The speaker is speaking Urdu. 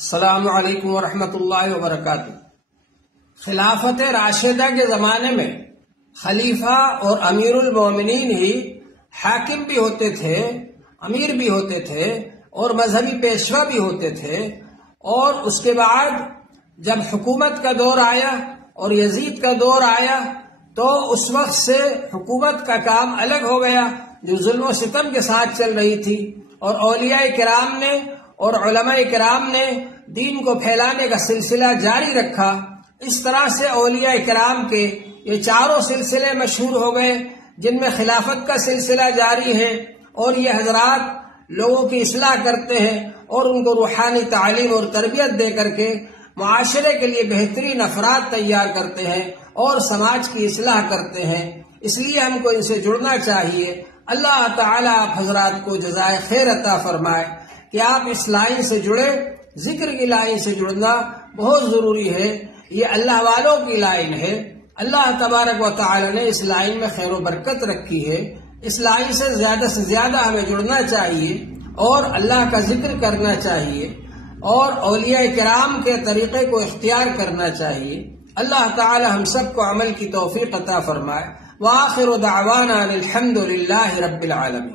السلام علیکم ورحمۃ اللہ وبرکاتہ۔ خلافت راشدہ کے زمانے میں خلیفہ اور امیر المومنین ہی حاکم بھی ہوتے تھے، امیر بھی ہوتے تھے اور مذہبی پیشوا بھی ہوتے تھے، اور اس کے بعد جب حکومت کا دور آیا اور یزید کا دور آیا تو اس وقت سے حکومت کا کام الگ ہو گیا جو ظلم و ستم کے ساتھ چل رہی تھی، اور اولیاء کرام نے اور علماء کرام نے دین کو پھیلانے کا سلسلہ جاری رکھا۔ اس طرح سے اولیاء کرام کے یہ چاروں سلسلے مشہور ہو گئے، جن میں خلافت کا سلسلہ جاری ہے، اور یہ حضرات لوگوں کی اصلاح کرتے ہیں اور ان کو روحانی تعلیم اور تربیت دے کر کے معاشرے کے لیے بہترین افراد تیار کرتے ہیں اور سماج کی اصلاح کرتے ہیں۔ اس لیے ہم کو ان سے جڑنا چاہیے۔ اللہ تعالیٰ آپ حضرات کو جزائے خیر عطا فرمائے کہ آپ اس لائن سے جڑے۔ ذکر کی لائن سے جڑنا بہت ضروری ہے، یہ اللہ والوں کی لائن ہے۔ اللہ تبارک و تعالی نے اس لائن میں خیر و برکت رکھی ہے۔ اس لائن سے زیادہ ہمیں جڑنا چاہیے اور اللہ کا ذکر کرنا چاہیے اور اولیاء کرام کے طریقے کو اختیار کرنا چاہیے۔ اللہ تعالی ہم سب کو عمل کی توفیق عطا فرمائے۔ وآخر دعوانا الحمد للہ رب العالمین۔